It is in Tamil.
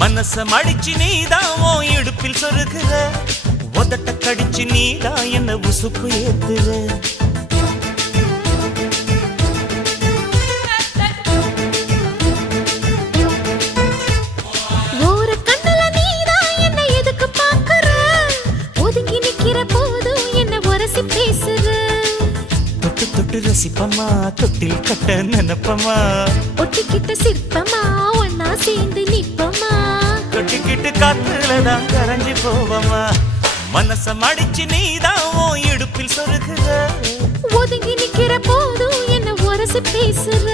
மனச மடிச்சு நீதான் உன் இடுப்பில் சொருகுற, உதட்ட கடிச்சு நீதான் என்ன உசுப்பு ஏத்துற. ஒரு கண்ணுல நீதான் என்ன எதுக்கு பாக்குற, ஒதுங்கி நிக்கிற போதும் என்ன உரசி பேசுற. தொட்டு தொட்டு ரசிப்பமா, தொட்டில் கட்ட நினைப்பமா, ஒட்டிக்கிட்ட சிற்பமா ஒன்னா சேர்ந்து நிப்பமா, தொட்டிக்கிட்டு காத்துலதான் கரைஞ்சு போவமா. மனச மடிச்சு நீதான் உன் இடுப்பில் சொருகுற, ஒதுங்கி நிக்கிற போதும் என்ன உரசி பேசுற.